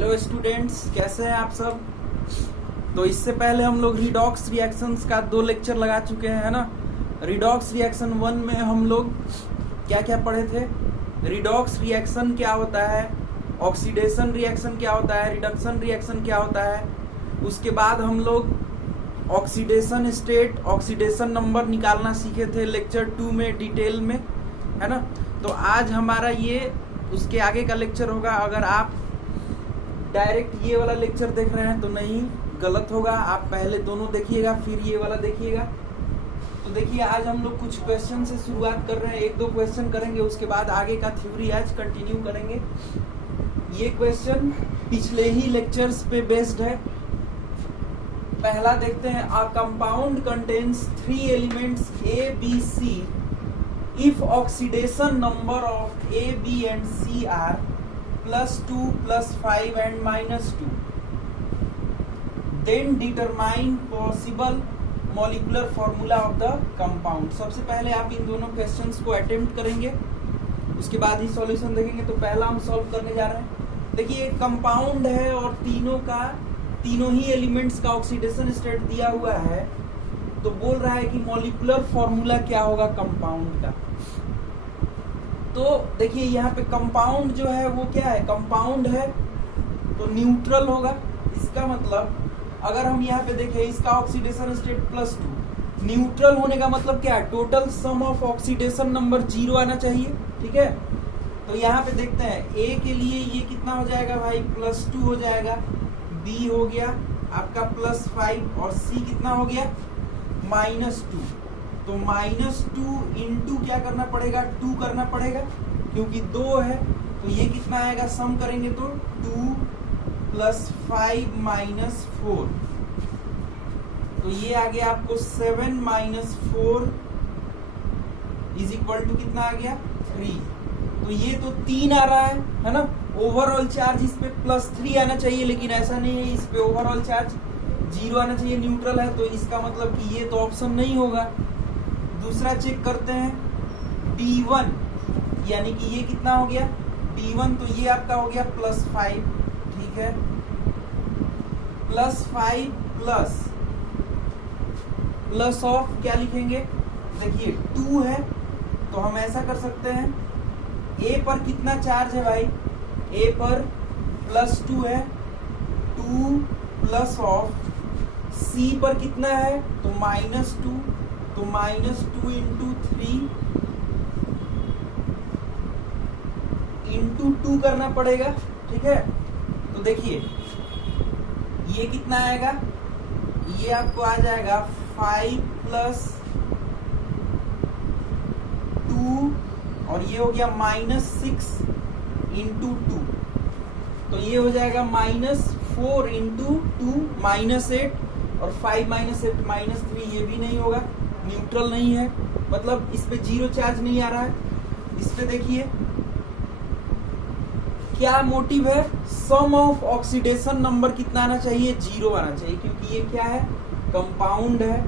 Hello students, कैसे हैं आप सब। तो इससे पहले हम लोग रिडॉक्स रिएक्शंस का 2 लेक्चर लगा चुके हैं, है ना। रिडॉक्स रिएक्शन 1 में हम लोग क्या क्या पढ़े थे। रिडॉक्स रिएक्शन क्या होता है, ऑक्सीडेशन रिएक्शन क्या होता है, रिडक्शन रिएक्शन क्या होता है। उसके बाद हम लोग ऑक्सीडेशन स्टेट, ऑक्सीडेशन नंबर निकालना सीखे थे लेक्चर 2 में डिटेल में, है ना। तो आज हमारा ये उसके आगे का लेक्चर होगा। अगर आप डायरेक्ट ये वाला लेक्चर देख रहे हैं तो नहीं, गलत होगा। आप पहले दोनों देखिएगा फिर ये वाला देखिएगा। तो देखिए, आज हम लोग कुछ क्वेश्चन से शुरुआत कर रहे हैं। 1-2 क्वेश्चन करेंगे, उसके बाद आगे का थ्योरी आज कंटिन्यू करेंगे। ये क्वेश्चन पिछले ही लेक्चर्स पे बेस्ड है। पहला देखते हैं। A compound contains 3 elements A, B, C if oxidation number of A, B and C are +2, +5 and -2, then determine possible molecular formula of the compound। सबसे पहले आप इन दोनों क्वेश्चंस को अटेम्प्ट करेंगे, उसके बाद ही सॉल्यूशन देखेंगे। तो पहला हम सॉल्व करने जा रहे हैं। देखिए, एक कंपाउंड है और तीनों ही एलिमेंट्स का ऑक्सीडेशन स्टेट दिया हुआ है। तो बोल रहा है कि मॉलिक्यूलर फॉर्मूला क्या होगा कंपाउंड का। तो देखिए, यहाँ पे कंपाउंड जो है वो क्या है, कंपाउंड है तो न्यूट्रल होगा। इसका मतलब अगर हम यहाँ पे देखें, इसका ऑक्सीडेशन स्टेट +2, न्यूट्रल होने का मतलब क्या है, total sum of oxidation number 0 आना चाहिए। ठीक है, तो यहाँ पे देखते हैं A के लिए ये कितना हो जाएगा भाई, +2 हो जाएगा। B हो गया आपका +5 और C कितना हो गया, -2। तो -2 इंटू क्या करना पड़ेगा, 2 करना पड़ेगा, क्योंकि 2 है। तो ये कितना आएगा, सम करेंगे तो 2 + 5 - 4। तो ये आ गया आपको 7 - 4 = कितना आ गया, 3। तो ये तो 3 आ रहा है ना। ओवरऑल चार्ज इस पे +3 आना चाहिए, लेकिन ऐसा नहीं है। इस पे ओवरऑल चार्ज 0 आना चाहिए, न्यूट्रल है। तो इसका मतलब कि ये तो ऑप्शन नहीं होगा। दूसरा चेक करते हैं, D1 यानी कि ये कितना हो गया, D1। तो ये आपका हो गया +5। ठीक है, +5 प्लस ऑफ क्या लिखेंगे, देखिए 2 है। तो हम ऐसा कर सकते हैं, A पर कितना चार्ज है भाई, A पर +2 है, 2 प्लस ऑफ C पर कितना है, तो -2। तो -2 × 3 × 2 करना पड़ेगा। ठीक है, तो देखिए ये कितना आएगा, ये आपको आ जाएगा 5 + 2 और ये हो गया -6 × 2। तो ये हो जाएगा -4 × 2 -8 और 5 - 8 -3। ये भी नहीं होगा, न्यूट्रल नहीं है, मतलब इस पे 0 चार्ज नहीं आ रहा है। इस पे देखिए क्या मोटिव है, सम ऑफ ऑक्सीडेशन नंबर कितना आना चाहिए, 0 आना चाहिए, क्योंकि ये क्या है, कंपाउंड है।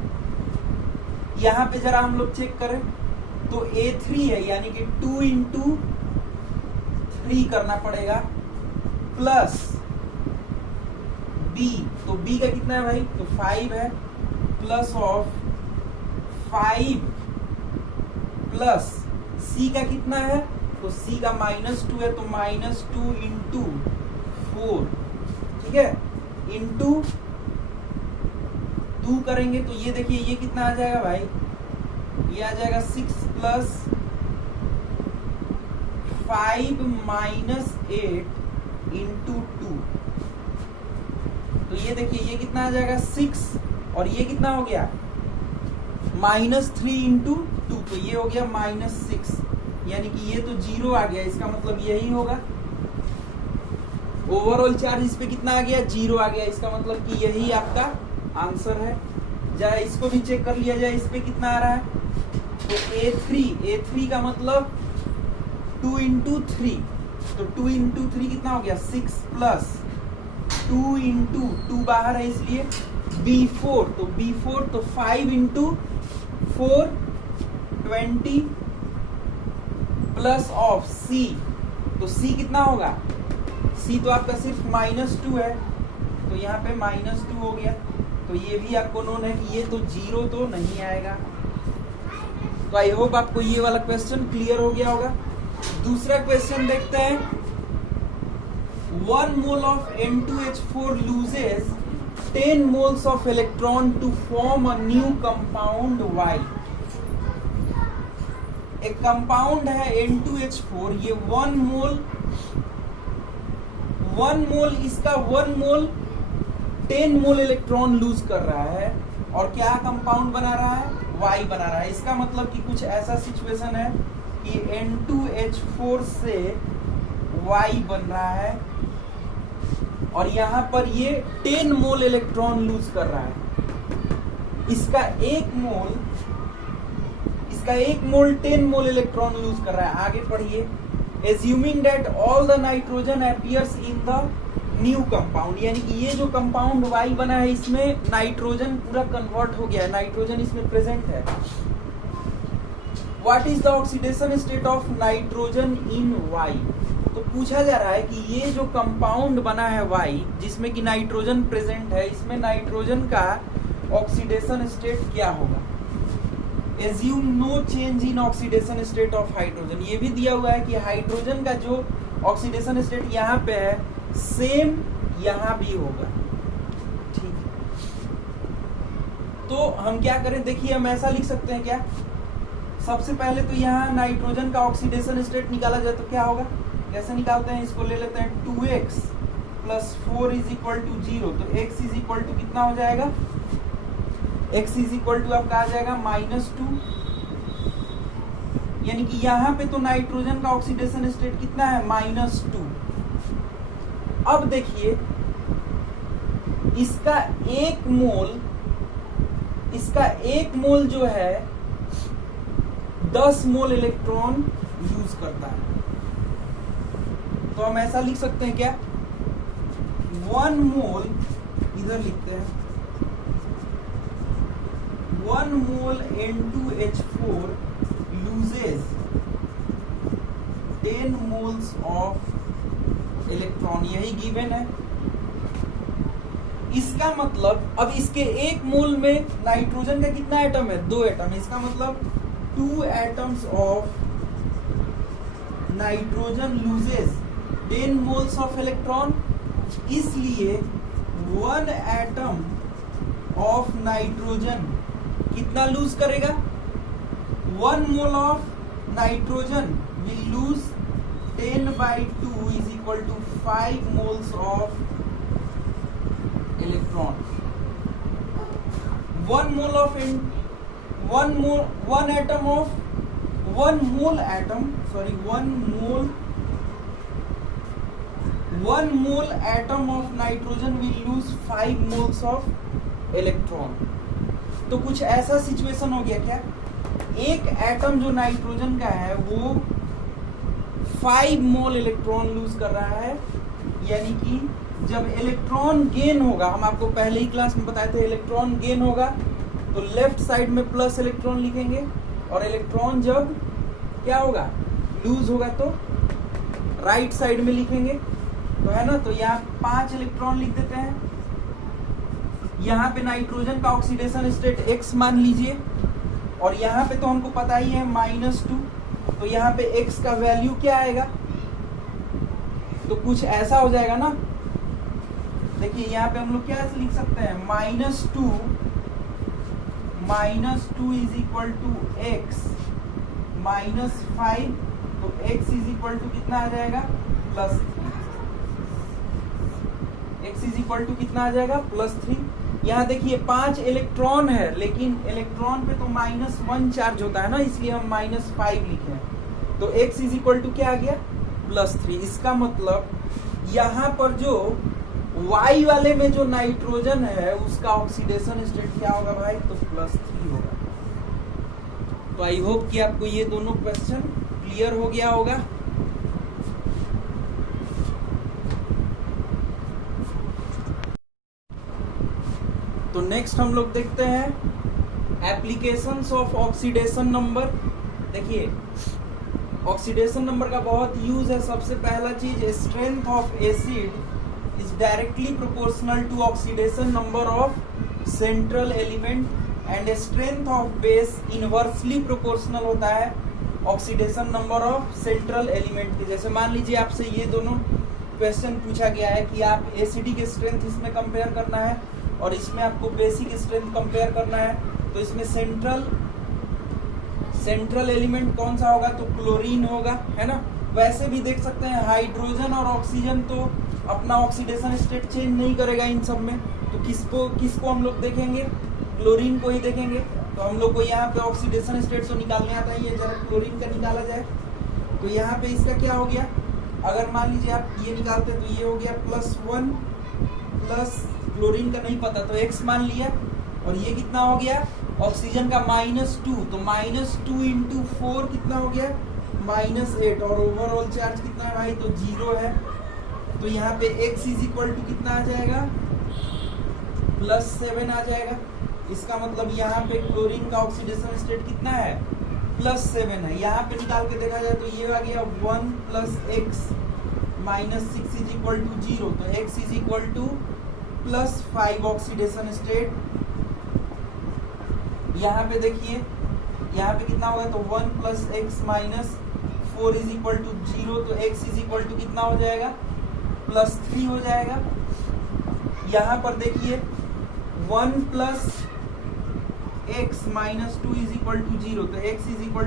यहाँ पे जरा हम लोग चेक करें तो A3 है, यानी कि 2 × 3 करना पड़ेगा, प्लस B। तो B का कितना है भाई, तो 5 है, प्लस ऑफ 5 प्लस C का कितना है, तो C का -2 है। तो -2 × 4, ठीक है, इंटू 2 करेंगे तो ये देखिए ये कितना आ जाएगा भाई, ये आ जाएगा 6 + 5 - 8 × 2। तो ये देखिए ये कितना आ जाएगा, 6 और ये कितना हो गया, -3 × 2। तो ये हो गया -6, यानी कि ये तो 0 आ गया। इसका मतलब यही होगा, ओवरऑल चार्ज इस पे कितना आ गया, 0 आ गया। इसका मतलब कि यही आपका आंसर है। जाए इसको भी चेक कर लिया जाए, इस पे कितना आ रहा है, तो A3 का मतलब 2 × 3। तो 2 × 3 कितना हो गया, 6 प्लस 2 × 2 बाहर है इसलिए B4। तो B4 तो 5 × 4 20 प्लस ऑफ C। तो C कितना होगा, C तो आपका सिर्फ -2 है, तो यहाँ पे -2 हो गया। तो ये भी आपको नोन है कि ये तो 0 तो नहीं आएगा। तो आई होप आपको ये वाला क्वेश्चन क्लियर हो गया होगा। दूसरा क्वेश्चन देखते हैं। 1 mole of N2H4 loses 10 moles of electron to form a new compound Y। एक कंपाउंड है N2H4, ये 1 मोल इसका 1 मोल 10 मोल इलेक्ट्रॉन लूज कर रहा है और क्या कंपाउंड बना रहा है, Y बना रहा है। इसका मतलब कि कुछ ऐसा सिचुएशन है कि N2H4 से Y बन रहा है और यहाँ पर ये 10 मोल इलेक्ट्रॉन लूज कर रहा है। इसका एक मोल 10 मोल इलेक्ट्रॉन लूज कर रहा है। आगे पढ़िए। Assuming that all the nitrogen appears in the new compound, यानी कि ये जो कंपाउंड Y बना है इसमें नाइट्रोजन पूरा कन्वर्ट हो गया है, नाइट्रोजन इसमें प्रेजेंट है। What is the oxidation state of nitrogen in Y? तो पूछा जा रहा है कि ये जो कंपाउंड बना है Y, जिसमें कि नाइट्रोजन प्रेजेंट है, इसमें नाइट्रोजन का ऑक्सीडेशन स्टेट क्या होगा। Assume no change in oxidation state of hydrogen। ये भी दिया हुआ है कि हाइड्रोजन का जो ऑक्सीडेशन स्टेट यहाँ पे है सेम यहाँ भी होगा। ठीक है, तो हम क्या करें, देखिए हम ऐसा लिख सकते हैं क्या, सबसे पहले तो यहाँ नाइट्रोजन का ऑक्सीडेशन स्टेट निकाला जाए तो क्या होगा, कैसे निकालते हैं, इसको ले लेते हैं 2x + 4 = 0। तो x = कितना हो जाएगा, x = आपका आ जाएगा -2। यानी कि यहाँ पे तो नाइट्रोजन का ऑक्सीडेशन स्टेट कितना है, -2। अब देखिए इसका एक मोल जो है 10 मोल इलेक्ट्रॉन यूज करता है। तो हम ऐसा लिख सकते हैं क्या, 1 मोल, इधर लिखते हैं 1 mole N2H4 loses 10 moles of electron, यही गिवन है। इसका मतलब अब इसके एक मोल में नाइट्रोजन का कितना एटम है, 2 एटम। इसका मतलब 2 atoms of nitrogen loses 10 moles of electron, इसलिए 1 atom of नाइट्रोजन कितना लूज करेगा, 1 mole of nitrogen will lose 10/2 = 5 moles of electron. 1 mole atom of nitrogen will lose 5 moles of electron. तो कुछ ऐसा सिचुएशन हो गया क्या, एक एटम जो नाइट्रोजन का है वो 5 मोल इलेक्ट्रॉन लूज कर रहा है। यानी कि जब इलेक्ट्रॉन गेन होगा, हम आपको पहले ही क्लास में बताए थे, इलेक्ट्रॉन गेन होगा तो लेफ्ट साइड में प्लस इलेक्ट्रॉन लिखेंगे और इलेक्ट्रॉन जब क्या होगा, लूज होगा तो राइट साइड में लिखेंगे। तो है ना, तो यहाँ 5 इलेक्ट्रॉन लिख देते हैं। यहाँ पे नाइट्रोजन का ऑक्सीडेशन स्टेट x मान लीजिए और यहाँ पे तो हमको पता ही है -2, तो यहाँ पे x का वैल्यू क्या आएगा, तो कुछ ऐसा हो जाएगा ना। देखिए यहाँ पे हम लोग क्या लिख सकते हैं, -2 = x -5, तो x कितना आ जाएगा, +3। x कितना आ जाएगा, +3। यहाँ देखिए 5 इलेक्ट्रॉन है, लेकिन इलेक्ट्रॉन पे तो -1 चार्ज होता है ना, इसलिए हम -5 लिखे हैं। तो x क्या आ गया, +3। इसका मतलब यहाँ पर जो Y वाले में जो नाइट्रोजन है उसका ऑक्सीडेशन स्टेट क्या होगा भाई, तो +3 होगा। तो आई होप कि आपको ये दोनों क्वेश्चन क्लियर हो गया होगा। तो नेक्स्ट हम लोग देखते हैं एप्लीकेशंस ऑफ ऑक्सीडेशन नंबर। देखिए ऑक्सीडेशन नंबर का बहुत यूज है। सबसे पहला चीज, strength of acid is directly proportional to oxidation number of central element and strength of base inversely proportional होता है oxidation number of central element की। जैसे मान लीजिए आपसे ये दोनों क्वेश्चन पूछा गया है कि आप एसिडी की स्ट्रेंथ इसमें कंपेयर करना है और इसमें आपको बेसिक स्ट्रेंथ कंपेयर करना है, तो इसमें सेंट्रल एलिमेंट कौन सा होगा, तो क्लोरीन होगा, है ना। वैसे भी देख सकते हैं हाइड्रोजन और ऑक्सीजन तो अपना ऑक्सीडेशन स्टेट चेंज नहीं करेगा इन सब में, तो किसको हम लोग देखेंगे, क्लोरीन को ही देखेंगे। तो हम लोग को यहाँ पे ऑक्सीडेशन स्टेट तो निकालने आता ही है, जरा क्लोरीन का निकाला जाए। तो यहाँ पे इसका क्या हो गया, अगर मान लीजिए आप ये निकालते तो ये हो गया +1 प्लस क्लोरीन का नहीं पता तो x मान लिया, और ये कितना हो गया ऑक्सीजन का -2, तो -2 × 4 कितना हो गया -8, और ओवरऑल चार्ज कितना है भाई, तो 0 है। तो यहाँ पे x = कितना आ जाएगा, +7 आ जाएगा। इसका मतलब यहाँ पे क्लोरीन का ऑक्सीडेशन स्टेट कितना है, +7 है। यहाँ पे निकाल के देखा जाए तो ये आ गया 1 + x -6 = 0, तो x = +5 ऑक्सीडेशन स्टेट। यहाँ पे देखिए यहाँ पे कितना होगा, तो 1 + x - 4 = 0, तो x कितना हो जाएगा, +3 हो जाएगा। यहाँ पर देखिए 1 + x - 2 = 0, तो x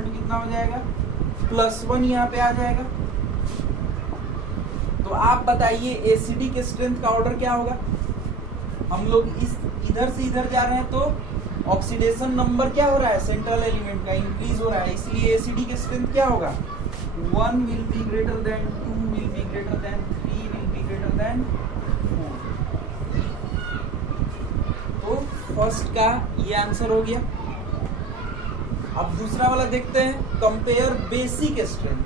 कितना हो जाएगा, +1 यहाँ पे आ जाएगा। तो आप बताइए एसिडी के स्ट्रेंथ का ऑर्डर क्या होगा। हम लोग इस इधर से इधर जा रहे हैं तो ऑक्सीडेशन नंबर क्या हो रहा है, सेंट्रल एलिमेंट का इंक्रीज हो रहा है, इसलिए एसिडी के स्ट्रेंथ क्या होगा, 1 will be greater than 2 will be greater than 3 will be greater than 4। तो फर्स्ट का ये आंसर हो गया। अब दूसरा वाला देखते हैं, कंपेयर बेसिक स्ट्रेंथ।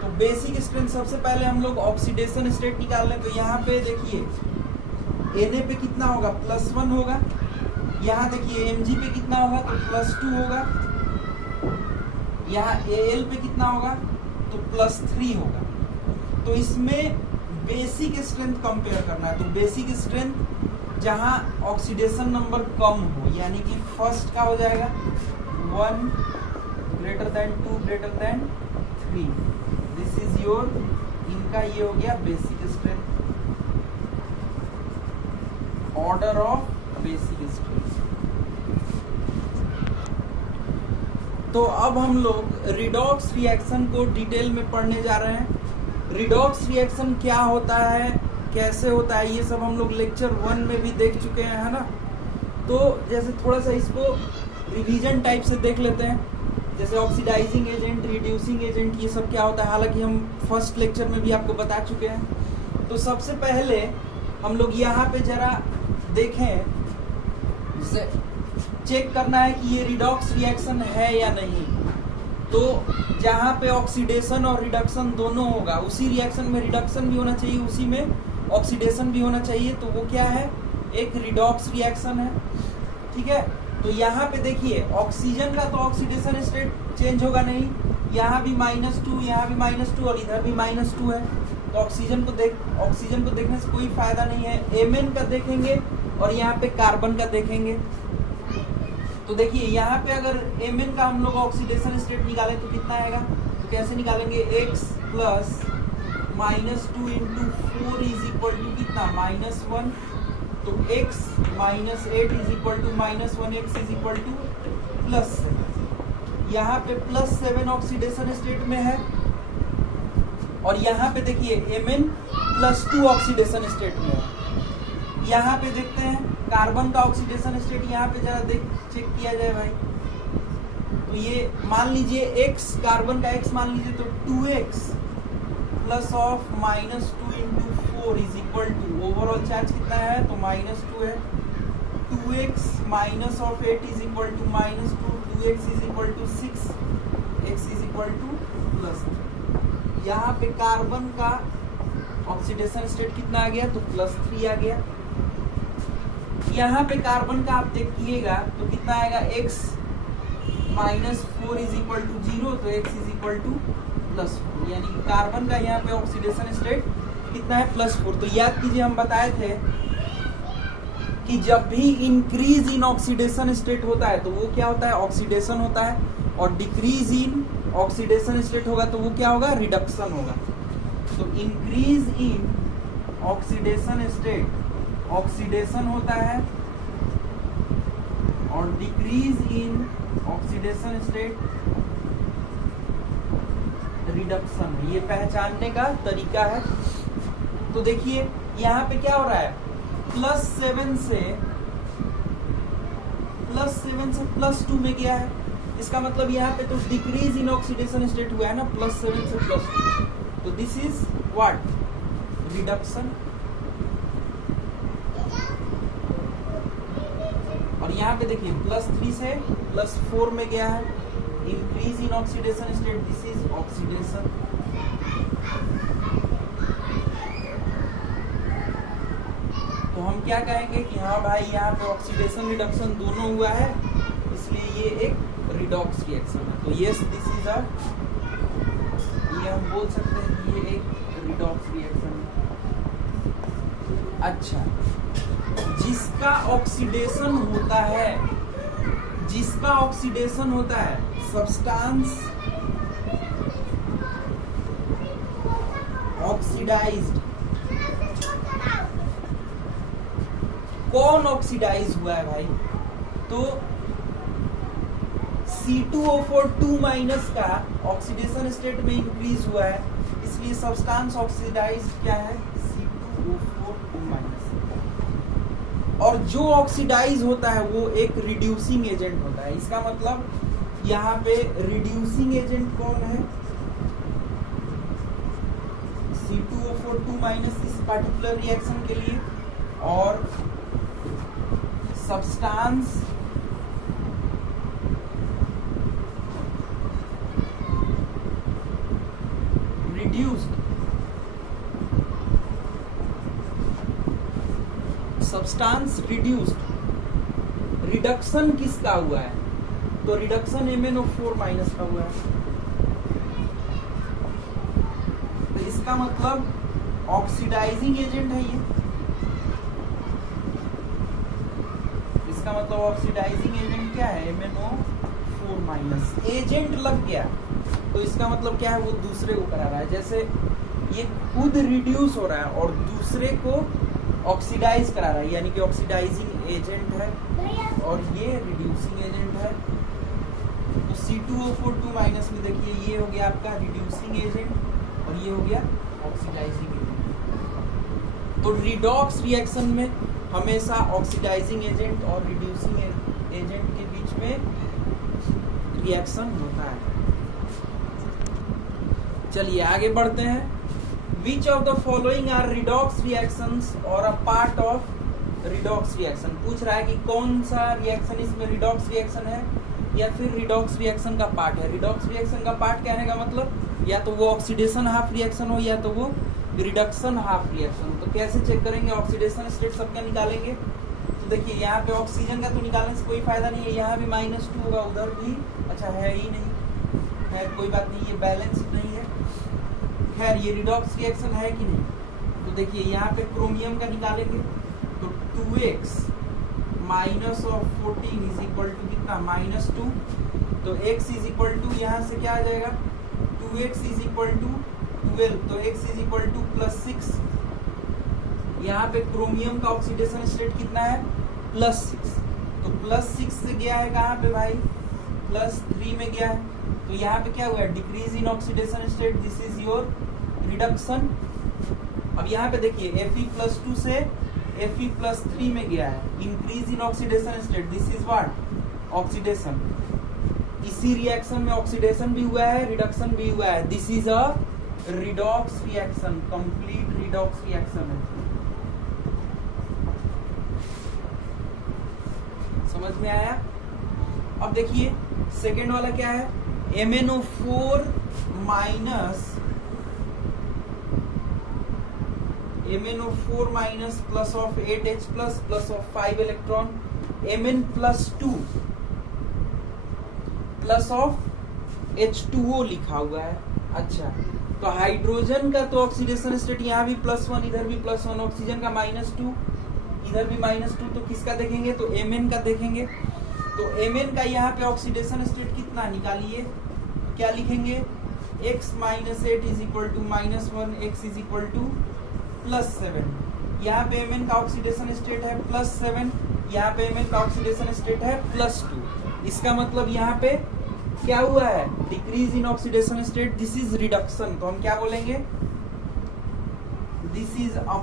तो बेसिक स्ट्रेंथ सबसे पहले हम लोग ऑक्सीडेशन स्टेट निकाल लें। तो यहाँ पे देखिए Na पे कितना होगा, +1 होगा। यहाँ देखिए Mg पे कितना होगा, तो +2 होगा। यहाँ Al पे कितना होगा, तो +3 होगा। तो इसमें बेसिक स्ट्रेंथ कंपेयर करना है। तो बेसिक स्ट्रेंथ जहाँ ऑक्सीडेशन नंबर कम हो, यानी कि फर्स्ट का हो जाएगा 1 > 2 > 3, दिस इज योर, इनका ये हो गया basic strength, order of basic strength. तो अब हम लोग रिडॉक्स रिएक्शन को डिटेल में पढ़ने जा रहे हैं। रिडॉक्स रिएक्शन क्या होता है, कैसे होता है, ये सब हम लोग लेक्चर 1 में भी देख चुके हैं, है ना। तो जैसे थोड़ा सा इसको रिवीजन टाइप से देख लेते हैं। जैसे ऑक्सीडाइजिंग एजेंट, रिड्यूसिंग एजेंट, ये सब क्या होता है, हालांकि हम फर्स्ट लेक्चर में भी आपको बता चुके हैं। तो सबसे पहले हम लोग यहाँ पे जरा देखें, जैसे चेक करना है कि ये रिडॉक्स रिएक्शन है या नहीं। तो जहाँ पे ऑक्सीडेशन और रिडक्शन दोनों होगा, उसी रिएक्शन में रिडक्शन भी होना चाहिए, उसी में ऑक्सीडेशन भी होना चाहिए, तो वो क्या है, एक रिडॉक्स रिएक्शन है, ठीक है। तो यहाँ पे देखिए ऑक्सीजन का तो ऑक्सीडेशन स्टेट चेंज होगा नहीं, यहाँ भी -2, यहाँ भी -2 और इधर भी -2 है। तो ऑक्सीजन को देखने से कोई फायदा नहीं है। Mn का देखेंगे और यहाँ पे कार्बन का देखेंगे। तो देखिए यहाँ पे अगर Mn का हम लोग ऑक्सीडेशन स्टेट निकालें तो कितना आएगा, तो कैसे निकालेंगे, x + -2 × 4 = कितना, -1, तो x - 8 = -1, x +7। यहाँ पे +7 ऑक्सीडेशन स्टेट में है, और यहाँ पे देखिए Mn +2 ऑक्सीडेशन स्टेट में है। यहाँ पे देखते हैं कार्बन का ऑक्सीडेशन स्टेट, यहाँ पे जरा चेक किया जाए भाई। तो ये मान लीजिए x, कार्बन का x मान लीजिए, तो 2x + -2 × 4 = ओवरऑल चार्ज कितना है, तो -2 है। 2x - 8 = -2, 2x = 6, x +3। यहाँ पे कार्बन का ऑक्सीडेशन स्टेट कितना आ गया, तो +3 आ गया। यहाँ पे कार्बन का आप देखिएगा तो कितना आएगा, x - 4 = 0, तो x +4, यानी कि कार्बन का यहाँ पे ऑक्सीडेशन स्टेट कितना है +4। तो याद कीजिए हम बताए थे कि जब भी इंक्रीज इन ऑक्सीडेशन स्टेट होता है तो वो क्या होता है, ऑक्सीडेशन होता है, और डिक्रीज इन ऑक्सीडेशन स्टेट होगा तो वो क्या होगा, रिडक्शन होगा। तो increase in oxidation state oxidation होता है, और decrease in oxidation state reduction है। ये पहचानने का तरीका है। तो देखिए यहाँ पे क्या हो रहा है, +7 से +2 में गया है, इसका मतलब यहाँ पे तो डिक्रीज इन ऑक्सीडेशन स्टेट हुआ है ना, +7 से +2, तो दिस इज व्हाट, रिडक्शन। और यहाँ पे देखिए +3 से +4 में गया है, increase in oxidation state, this is oxidation. तो हम क्या कहेंगे कि हाँ भाई यहाँ पे ऑक्सीडेशन रिडक्शन दोनों हुआ है, इसलिए ये एक रिडॉक्स रिएक्शन है। तो यस दिस इज अ, ये हम बोल सकते हैं कि ये एक रिडॉक्स रिएक्शन है। अच्छा, जिसका ऑक्सीडेशन होता है, जिसका ऑक्सीडेशन होता है, सब्सटेंस ऑक्सीडाइज्ड, कौन ऑक्सीडाइज हुआ है भाई, तो C2O4 2- का ऑक्सीडेशन स्टेट में इंक्रीज हुआ है, इसलिए सब्सटेंस ऑक्सीडाइज क्या है, C2O4 2-। और जो ऑक्सीडाइज होता है वो एक रिड्यूसिंग एजेंट होता है। इसका मतलब यहाँ पे रिड्यूसिंग एजेंट कौन है, C2O4 2- इस पर्टिकुलर रिएक्शन के लिए, और substance reduced, substance reduced, reduction किसका हुआ है, तो रिडक्शन MnO4- का हुआ है। तो इसका मतलब ऑक्सीडाइजिंग एजेंट है ये, इसका मतलब ऑक्सीडाइजिंग एजेंट क्या है, MnO4-। एजेंट लग गया तो इसका मतलब क्या है, वो दूसरे को करा रहा है। जैसे ये खुद रिड्यूस हो रहा है और दूसरे को ऑक्सीडाइज करा रहा है, यानी कि ऑक्सीडाइजिंग एजेंट है, और ये रिड्यूसिंग एजेंट है। तो C2O4 2- में देखिए ये हो गया आपका रिड्यूसिंग एजेंट, और ये हो गया ऑक्सीडाइजिंग एजेंट। तो रिडॉक्स रिएक्शन में हमेशा ऑक्सीडाइजिंग एजेंट और रिड्यूसिंग एजेंट के बीच में रिएक्शन होता है। चलिए आगे बढ़ते हैं। Which of the following are redox reactions or a part of redox reaction? पूछ रहा है कि कौन सा रिएक्शन इसमें रिडॉक्स रिएक्शन है या फिर रिडॉक्स रिएक्शन का पार्ट है। रिडॉक्स रिएक्शन का पार्ट कहने का मतलब या तो वो ऑक्सीडेशन हाफ रिएक्शन हो या तो वो रिडक्शन हाफ रिएक्शन हो। तो कैसे चेक करेंगे, ऑक्सीडेशन स्टेट सबका निकालेंगे। तो देखिए यहाँ पे ऑक्सीजन का तो निकालने से कोई फायदा नहीं है, यहाँ भी -2 होगा, उधर भी अच्छा है ही नहीं, खैर कोई बात नहीं, ये बैलेंस नहीं है। खैर ये रिडॉक्स रिएक्शन है कि नहीं, तो देखिए यहाँ पे क्रोमियम का निकालेंगे तो 2x minus of 14 is equal to कितना, -2। तो x इज इक्वल टू यहाँ से क्या आ जाएगा, 2x इज इक्वल टू 12, तो x इज इक्वल टू +6। यहाँ पे क्रोमियम का ऑक्सीडेशन स्टेट कितना है, +6, तो +6 से गया है कहाँ पे भाई, +3 में गया है। तो यहाँ पे क्या हुआ है, decrease in oxidation state, this is your reduction. अब यहाँ पे देखिए Fe+2 से Fe+3 में गया है, increase in oxidation state, this is what, oxidation. इसी रिएक्शन में ऑक्सीडेशन भी हुआ है, रिडक्शन भी हुआ है, this is a redox reaction, complete redox reaction है। समझ में आया। अब देखिए सेकेंड वाला क्या है, MnO4- plus of 8H plus of 5 electron, Mn+2 plus of H2O लिखा हुआ है। अच्छा, तो हाइड्रोजन का तो ऑक्सीडेशन स्टेट यहाँ भी +1, इधर भी +1, ऑक्सीजन का -2, इधर भी -2, तो किसका देखेंगे? तो Mn का देखेंगे। तो Mn का यहाँ पे ऑक्सीडेशन स्टेट कितना निकालिए, क्या लिखेंगे? x - 8 = -1, x = +7। यहाँ पे Mn का ऑक्सीडेशन स्टेट है +7, यहाँ पे Mn का ऑक्सीडेशन स्टेट है +2। इसका मतलब यहाँ पे क्या हुआ है? Decrease in oxidation state, this is reduction. तो हम क्या बोलेंगे? This is a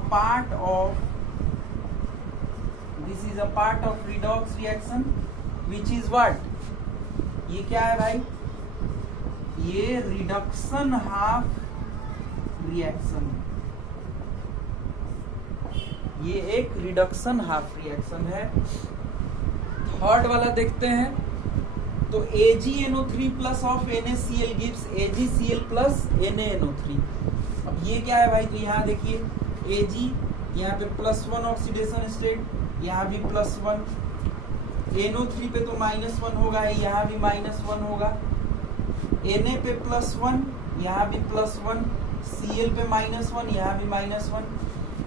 part of redox reaction which is what? ये क्या है भाई? ये रिडक्शन हाफ रिएक्शन, ये एक रिडक्शन हाफ रिएक्शन है। थर्ड वाला देखते हैं, तो AgNO3 plus of NaCl gives AgCl plus NaNO3। अब ये क्या है भाई? तो यहाँ देखिए Ag, यहाँ पे +1 ऑक्सीडेशन स्टेट, यहाँ भी +1, NO3 पे तो -1 होगा, यहाँ भी -1 होगा, Na पे +1, यहाँ भी +1, Cl पे -1, यहाँ भी -1।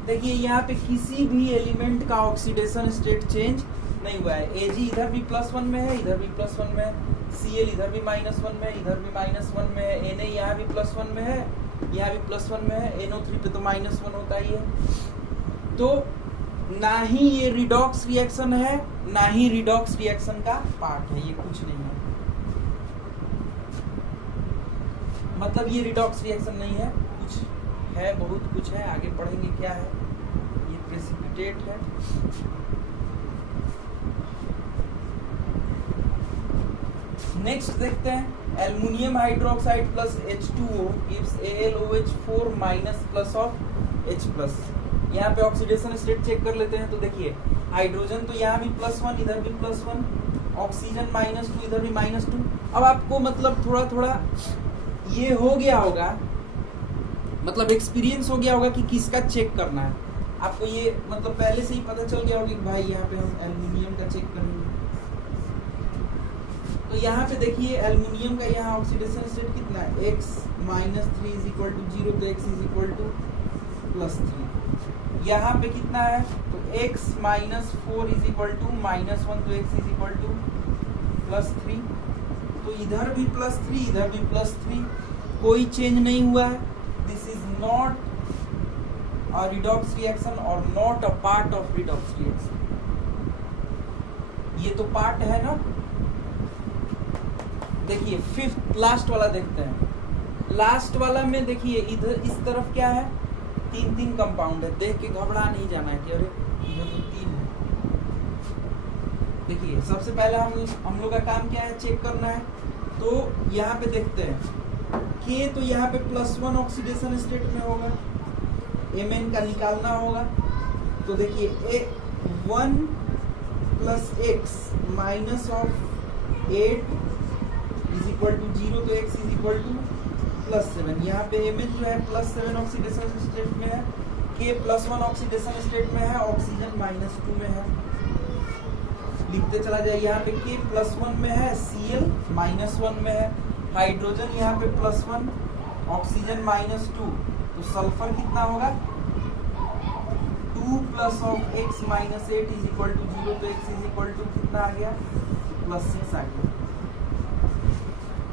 देखिए यहाँ पे किसी भी एलिमेंट का ऑक्सीडेशन स्टेट चेंज नहीं हुआ है। Ag इधर भी +1 में है, इधर भी +1 में है, Cl इधर भी -1 में है, इधर भी -1 में है, Na यहाँ भी +1 में है, यहाँ भी +1 में है, NO3 पे तो -1 होता ही है। तो ना ही ये रिडॉक्स रिएक्शन है, ना ही रिडॉक्स रिएक्शन का पार्ट है, ये कुछ नहीं है। मतलब ये रिडॉक्स रिएक्शन नहीं है, कुछ है, बहुत कुछ है, आगे पढ़ेंगे क्या है। ये प्रेसिपिटेट है। नेक्स्ट देखते हैं, aluminium hydroxide plus H2O gives AlOH4 minus plus of H+। यहाँ पे ऑक्सीडेशन स्टेट चेक कर लेते हैं। तो देखिए हाइड्रोजन तो यहाँ भी +1, इधर भी +1, ऑक्सीजन -2, इधर भी -2। अब आपको मतलब थोड़ा थोड़ा ये हो गया होगा, मतलब एक्सपीरियंस हो गया होगा कि किसका चेक करना है। आपको ये मतलब पहले से ही पता चल गया होगा कि भाई यहाँ पे हम एल्युमिनियम का चेक करेंगे। तो यहाँ पे देखिए एल्युमिनियम का यहाँ ऑक्सीडेशन स्टेट कितना है? x - 3 = 0, तो x +3। यहाँ पे कितना है? तो x - 4 = -1, तो x +3। तो इधर भी +3, इधर भी +3, कोई चेंज नहीं हुआ है। This is not a redox reaction और not a part of redox reaction. ये तो पार्ट है ना। देखिए फिफ्थ लास्ट वाला देखते हैं। लास्ट वाला में देखिए इधर इस तरफ क्या है? 3 कंपाउंड है। देख के घबरा नहीं जाना है कि अरे इधर तो 3 है। देखिए सबसे पहले हम लोग का काम क्या है? चेक करना है। तो यहाँ पे देखते हैं K तो यहाँ पे +1 ऑक्सीडेशन स्टेट में होगा, Mn का निकालना होगा। तो देखिए 1 + x - (8) = 0, तो x +7। यहाँ पे Mn जो है +7 ऑक्सीडेशन स्टेट में है, K +1 ऑक्सीडेशन स्टेट में है, ऑक्सीजन -2 में है। लिखते चला जाए, यहाँ पे K +1 में है, Cl -1 में है, हाइड्रोजन यहाँ पे +1, ऑक्सीजन -2, तो सल्फर कितना होगा? 2 + of x - 8 = 0, तो x कितना आ गया? +6 आ गया।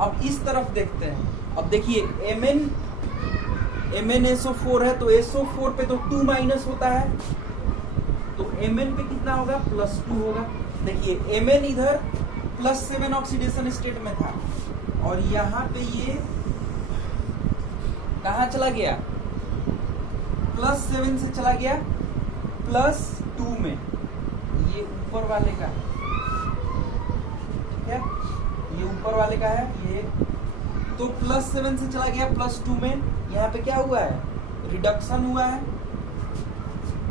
अब इस तरफ देखते हैं। अब देखिए MnSO4 है, तो SO4 पे तो 2- होता है, तो Mn पे कितना होगा? +2 होगा। देखिए Mn इधर +7 ऑक्सीडेशन स्टेट में था और यहाँ पे ये कहाँ चला गया? +7 से चला गया +2 में। ये ऊपर वाले का, ठीक है, ये ऊपर वाले का है ये। तो +7 से चला गया +2 में। यहाँ पे क्या हुआ है? रिडक्शन हुआ है।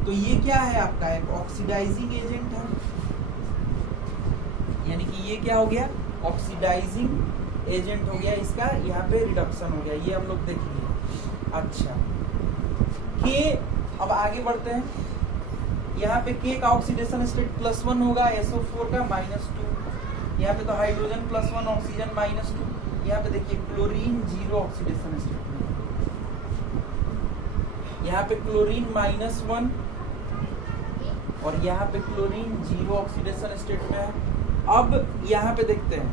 तो ये क्या है आपका? एक ऑक्सीडाइजिंग एजेंट है, यानी कि ये क्या हो गया? ऑक्सीडाइजिंग एजेंट हो गया, इसका यहाँ पे रिडक्शन हो गया। ये हम लोग देखेंगे। अच्छा K, अब आगे बढ़ते हैं। यहाँ पे K का ऑक्सीडेशन स्टेट +1 होगा, SO4 का -2। यहाँ पे तो हाइड्रोजन +1, ऑक्सीजन -2। यहाँ पे देखिए क्लोरीन जीरो ऑक्सीडेशन स्टेट में, यहाँ पे क्लोरीन -1 और यहाँ पे क्लोरीन जीरो ऑक्सीडेशन स्टेट में है। अब यहाँ पे देखते हैं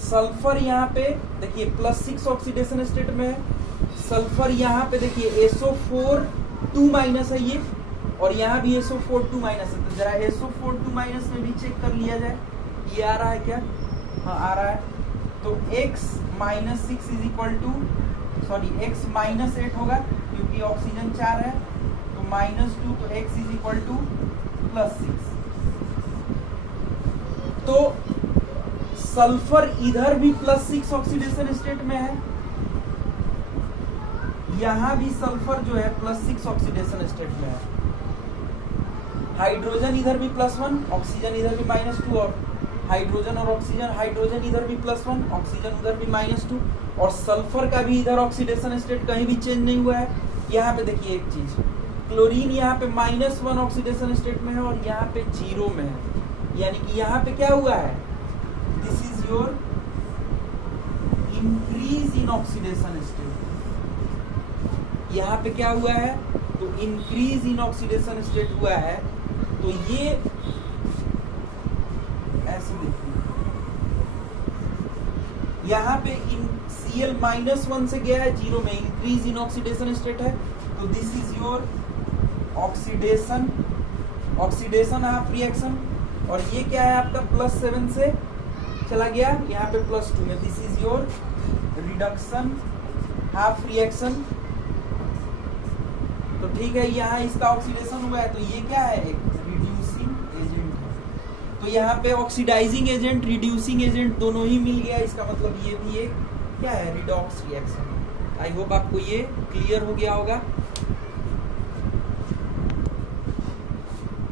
सल्फर, यहाँ पे देखिए +6 ऑक्सीडेशन स्टेट में है। सल्फर यहाँ पे देखिए SO4 2- है ये, और यहाँ भी SO4 2- है। तो जरा SO4 2- में भी चेक कर लिया जाए, ये आ रहा है क्या? हाँ आ रहा है। तो x -6 is equal to x -8 होगा क्योंकि ऑक्सीजन 4 है, तो -2, तो x इज इक्वल टू +6। तो सल्फर इधर भी +6 ऑक्सीडेशन स्टेट में है, यहां भी सल्फर जो है +6 ऑक्सीडेशन स्टेट में है। हाइड्रोजन इधर भी +1, ऑक्सीजन इधर भी -2, और हाइड्रोजन और ऑक्सीजन, हाइड्रोजन इधर भी +1, ऑक्सीजन उधर भी -2, और सल्फर का भी इधर ऑक्सीडेशन स्टेट कहीं भी चेंज नहीं हुआ है। यहाँ पे देखिए एक चीज, क्लोरीन यहाँ पे -1 ऑक्सीडेशन स्टेट में है और यहाँ पे 0 में है, यानी कि यहाँ पे क्या हुआ है? This is your increase in oxidation state. यहाँ पे क्या हुआ है? तो इंक्रीज इन ऑक्सीडेशन स्टेट हुआ है। तो ये ऐसे देखिए, यहाँ पे Cl -1 से गया है 0 में, इंक्रीज इन ऑक्सीडेशन स्टेट है। तो this is your oxidation half reaction, और ये क्या है आपका +7 से चला गया यहाँ पे +2 में, this is your reduction half reaction. तो ठीक है, यहाँ इसका ऑक्सीडेशन हुआ है, तो ये क्या है? एक रिड्यूसिंग एजेंट है। तो यहाँ पे ऑक्सीडाइजिंग एजेंट, रिड्यूसिंग एजेंट दोनों ही मिल गया, इसका मतलब ये भी एक क्या है? Redox reaction. आई होप आपको ये क्लियर हो गया होगा।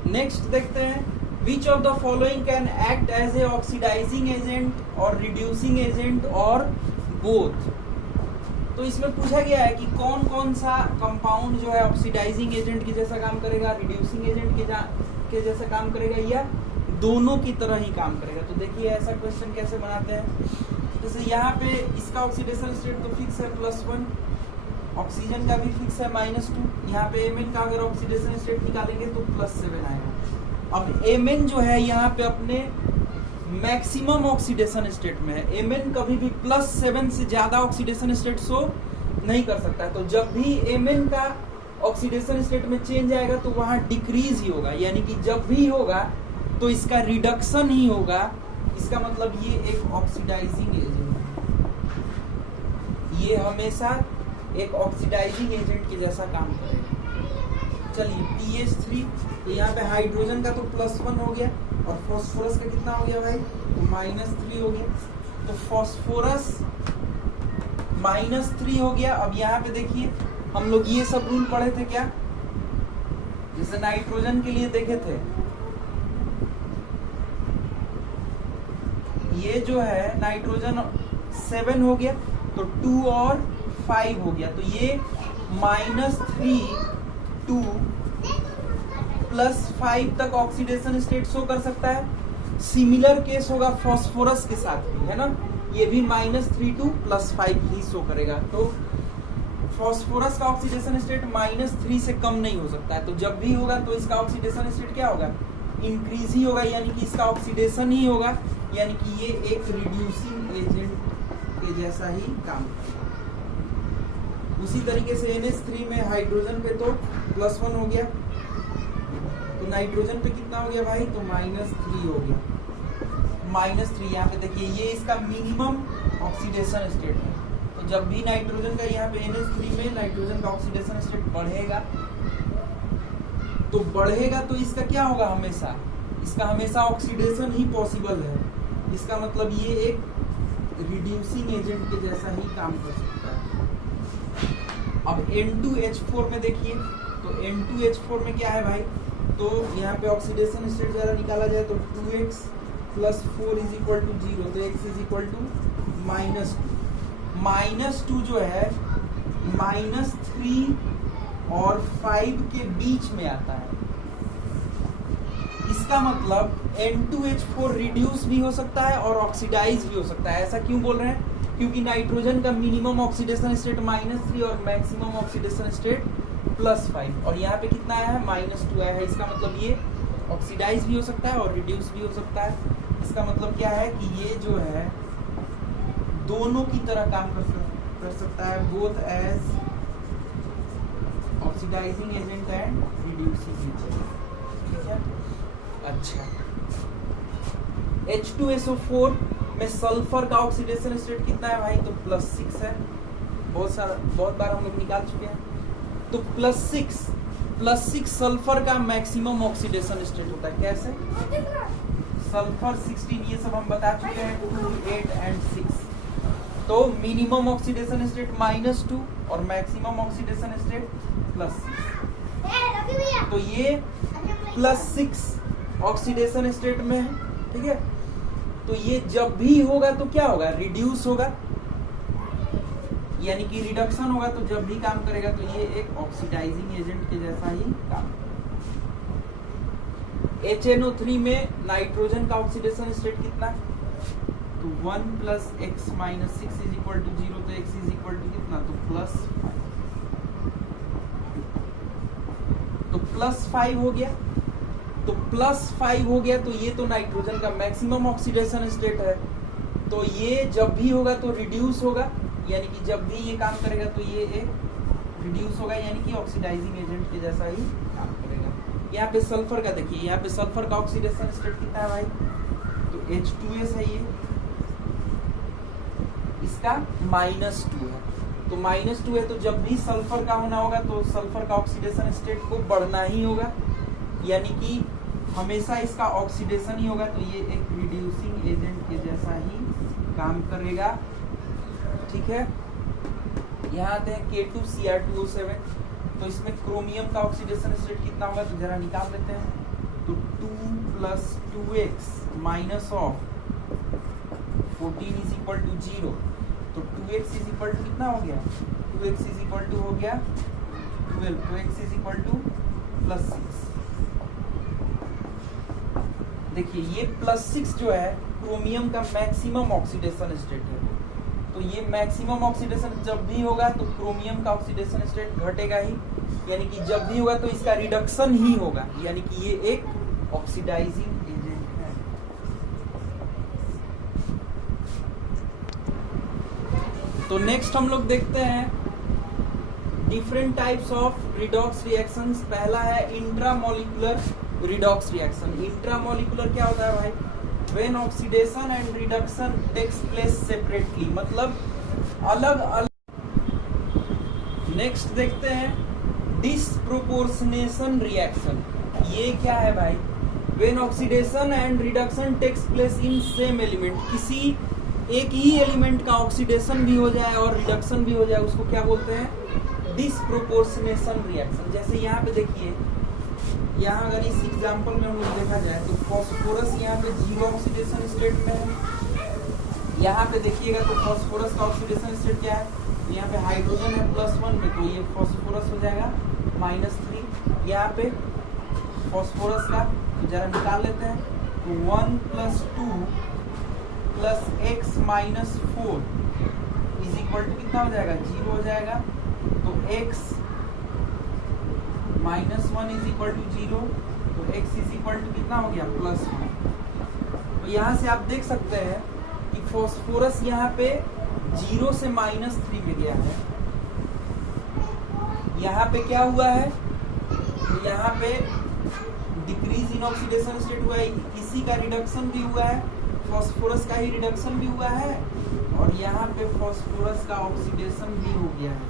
नेक्स्ट देखते हैं, which of the following can act as a oxidising agent और रिड्यूसिंग एजेंट और बोथ। तो इसमें पूछा गया है कि कौन कौन सा कंपाउंड जो है ऑक्सीडाइजिंग एजेंट के जैसा काम करेगा, रिड्यूसिंग एजेंट के जैसा काम करेगा, या दोनों की तरह ही काम करेगा। तो देखिए ऐसा क्वेश्चन कैसे बनाते हैं। जैसे यहाँ पे इसका ऑक्सीडेशन स्टेट तो फिक्स है +1, ऑक्सीजन का भी फिक्स है -2। यहाँ पे Mn का अगर ऑक्सीडेशन स्टेट निकालेंगे तो +7 आएगा। अब Mn जो है यहाँ पे अपने मैक्सिमम ऑक्सीडेशन स्टेट में है। Mn कभी भी +7 से ज्यादा ऑक्सीडेशन स्टेट शो नहीं कर सकता है। तो जब भी Mn का ऑक्सीडेशन स्टेट में चेंज आएगा तो वहां डिक्रीज ही होगा, यानी कि जब भी होगा तो इसका रिडक्शन ही होगा। इसका मतलब ये एक ऑक्सीडाइजिंग एजेंट है, ये हमेशा एक ऑक्सीडाइजिंग एजेंट के जैसा काम करेगा। चलिए PH3, तो यहाँ पे हाइड्रोजन का तो +1 हो गया, और फास्फोरस का कितना हो गया भाई? तो -3 हो गया। तो फास्फोरस -3 हो गया। अब यहाँ पे देखिए हम लोग ये सब रूल पढ़े थे क्या, जैसे नाइट्रोजन के लिए देखे थे, ये जो है नाइट्रोजन 7 हो गया, तो 2 और 5 हो गया, तो ये -3 2 +5 तक ऑक्सीडेशन स्टेट शो कर सकता है। सिमिलर केस होगा फास्फोरस के साथ भी, है ना, ये भी -3 2 +5 ही शो करेगा। तो फास्फोरस का ऑक्सीडेशन स्टेट -3 से कम नहीं हो सकता है। तो जब भी होगा तो इसका ऑक्सीडेशन स्टेट क्या होगा? इंक्रीज ही होगा, यानी कि इसका ऑक्सीडेशन ही होगा, यानी कि ये एक रिड्यूसिंग एजेंट के जैसा ही काम करेगा। उसी तरीके से NH3 में हाइड्रोजन पे तो +1 हो गया, तो नाइट्रोजन पे कितना हो गया भाई? तो -3 हो गया। -3 यहाँ पे देखिए ये इसका मिनिमम ऑक्सीडेशन स्टेट है। तो जब भी नाइट्रोजन का यहाँ पे NH3 में नाइट्रोजन का ऑक्सीडेशन स्टेट बढ़ेगा तो इसका क्या होगा? हमेशा इसका हमेशा ऑक्सीडेशन ही पॉसिबल है। इसका मतलब ये एक रिड्यूसिंग एजेंट के जैसा ही काम कर सकता है। अब N2H4 में देखिए, तो N2H4 में क्या है भाई? तो यहाँ पे ऑक्सीडेशन स्टेट जरा निकाला जाए तो 2x + 4 = 0, तो x = -2 जो है -3 और 5 के बीच में आता है। इसका मतलब N2H4 रिड्यूस भी हो सकता है और ऑक्सीडाइज भी हो सकता है। ऐसा क्यों बोल रहे हैं? क्योंकि नाइट्रोजन का मिनिमम ऑक्सीडेशन स्टेट -3 और मैक्सिमम ऑक्सीडेशन स्टेट +5 और यहाँ पे कितना आया है -2 आया है। इसका मतलब ये ऑक्सीडाइज भी हो सकता है और रिड्यूस भी हो सकता है। इसका मतलब क्या है कि ये जो है दोनों की तरह काम कर सकता है, both as oxidising agent and reducing agent. ठीक है, अच्छा। H2SO4 में सल्फर का ऑक्सीडेशन स्टेट कितना है भाई? तो +6 है। बहुत बार हम लोग निकाल चुके हैं। तो +6 सल्फर का मैक्सिमम ऑक्सीडेशन स्टेट होता है। कैसे? सल्फर 16 ये सब हम बता चुके हैं, 2, 8 एंड 6। तो मिनिमम ऑक्सीडेशन स्टेट -2 और मैक्सिमम ऑक्सीडेशन स्टेट +6। तो ये +6 ऑक्सीडेशन स्टेट में है। ठीक है, तो ये जब भी होगा तो क्या होगा? रिड्यूस होगा, यानी कि रिडक्शन होगा। तो जब भी काम करेगा तो ये एक ऑक्सीडाइजिंग एजेंट के जैसा ही काम करेगा। HNO3 में नाइट्रोजन का ऑक्सीडेशन स्टेट कितना? तो 1 + x - 6 = 0। तो x = कितना? तो +5। तो +5 हो गया। तो +5 हो गया तो ये तो नाइट्रोजन का मैक्सिमम ऑक्सीडेशन स्टेट है। तो ये जब भी होगा तो रिड्यूस होगा, यानी कि जब भी ये काम करेगा तो ये एक रिड्यूस होगा, यानी कि ऑक्सीडाइजिंग एजेंट के जैसा ही काम करेगा। यहाँ पे सल्फर का देखिए, यहाँ पे सल्फर का ऑक्सीडेशन स्टेट कितना है भाई? तो H2S है, ये इसका -2 है। तो -2 है तो जब भी सल्फर का होना होगा तो सल्फर का ऑक्सीडेशन स्टेट को बढ़ना ही होगा, यानी कि हमेशा इसका ऑक्सीडेशन ही होगा। तो ये एक रिड्यूसिंग एजेंट के जैसा ही काम करेगा। ठीक है, यहाँ आते हैं K2Cr2O7। तो इसमें क्रोमियम का ऑक्सीडेशन स्टेट कितना होगा? तो जरा निकाल लेते हैं। तो 2 + 2x - 14 = 0। तो 2x कितना हो गया? 2x हो गया 12। तो x +6। देखिए ये +6 जो है क्रोमियम का मैक्सिमम ऑक्सीडेशन स्टेट है। तो ये मैक्सिमम ऑक्सीडेशन जब भी होगा तो क्रोमियम का ऑक्सीडेशन स्टेट घटेगा ही, यानी कि जब भी होगा तो इसका रिडक्शन ही होगा, यानी कि ये एक ऑक्सीडाइजिंग एजेंट है। तो नेक्स्ट हम लोग देखते हैं different types of redox reactions. पहला है इंट्रामोलिकुलर रिडॉक्स रिएक्शन। इंट्रामोलिकुलर क्या होता है भाई? When oxidation and reduction takes place separately, मतलब अलग अलग। नेक्स्ट देखते हैं डिस्प्रोपोर्शनेशन रिएक्शन। ये क्या है भाई? When oxidation and reduction takes place in same element, किसी एक ही एलिमेंट का ऑक्सीडेशन भी हो जाए और रिडक्शन भी हो जाए, उसको क्या बोलते हैं? Disproportionation reaction. जैसे यहाँ पे देखिए, यहाँ अगर इस एग्जांपल में हम लोग देखा जाए तो फास्फोरस यहाँ पे 0 ऑक्सीडेशन स्टेट में है। यहाँ पे देखिएगा तो फास्फोरस का ऑक्सीडेशन स्टेट क्या है? यहाँ पे हाइड्रोजन है +1 में, तो ये फास्फोरस हो जाएगा -3। यहाँ पे फास्फोरस का तो जरा निकाल लेते हैं। तो 1 + 2 + x - 4 = कितना हो जाएगा? 0 हो जाएगा। तो x -1 = 0। तो x कितना हो गया? +1। तो यहाँ से आप देख सकते हैं कि फास्फोरस यहाँ पे 0 से -3 में गया है। यहाँ पे क्या हुआ है? तो यहाँ पे डिक्रीज इन ऑक्सीडेशन स्टेट हुआ है, इसी का रिडक्शन भी हुआ है, फास्फोरस का ही रिडक्शन भी हुआ है, और यहाँ पे फास्फोरस का ऑक्सीडेशन भी हो गया है।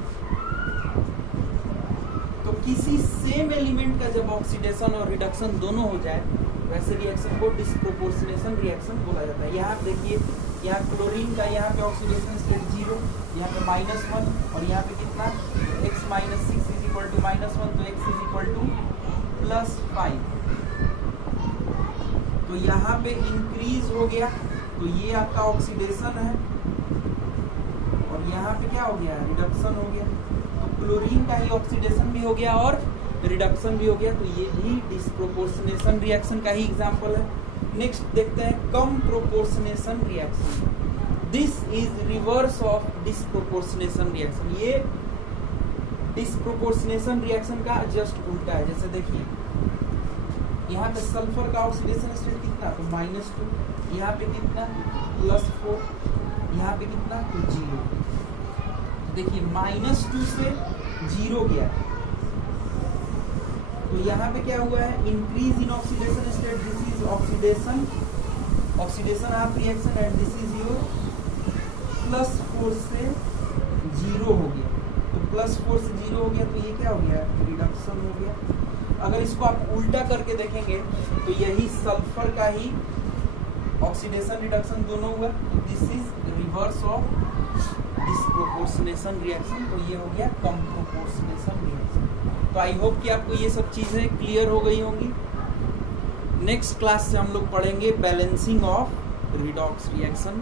तो किसी सेम एलिमेंट का जब ऑक्सीडेशन और रिडक्शन दोनों हो जाए, वैसे रिएक्शन को डिस्प्रोपोर्शनेशन रिएक्शन बोला जाता है। यहाँ देखिए, यहाँ क्लोरीन का यहाँ पे ऑक्सीडेशन स्टेट 0, यहाँ पे -1 और यहाँ पे कितना? x - 6 = -1। तो x +5। तो यहाँ पे इंक्रीज हो गया, तो ये आपका ऑक्सीडेशन है, और यहाँ पे क्या हो गया? रिडक्शन हो गया। तो क्लोरीन का ही ऑक्सीडेशन भी हो गया और रिडक्शन भी हो गया, तो ये भी डिस्प्रोपोर्शनेशन रिएक्शन का ही एग्जांपल है। नेक्स्ट देखते हैं comproportionation reaction. This is reverse of disproportionation reaction. ये डिस्प्रोपोर्शनेशन रिएक्शन का जस्ट उल्टा है। जैसे देखिए यहाँ पे सल्फर का ऑक्सीडेशन स्टेट कितना, तो -2, यहाँ पे कितना +4, यहाँ पे कितना तो 0। देखिए -2 से 0 गया, तो यहाँ पे क्या हुआ है, increase in oxidation state. This is oxidation of reaction and this is your +4 से 0 हो गया। तो +4 से 0 हो गया, तो ये क्या हो गया, रिडक्शन हो गया। अगर इसको आप उल्टा करके देखेंगे तो यही सल्फर का ही ऑक्सीडेशन रिडक्शन दोनों हुआ। This is reverse of disproportionation reaction, तो ये हो गया कम प्रोपोर्शनेशन रिएक्शन। तो आई होप कि आपको ये सब चीजें क्लियर हो गई होंगी। नेक्स्ट क्लास से हम लोग पढ़ेंगे बैलेंसिंग ऑफ रिडॉक्स रिएक्शन।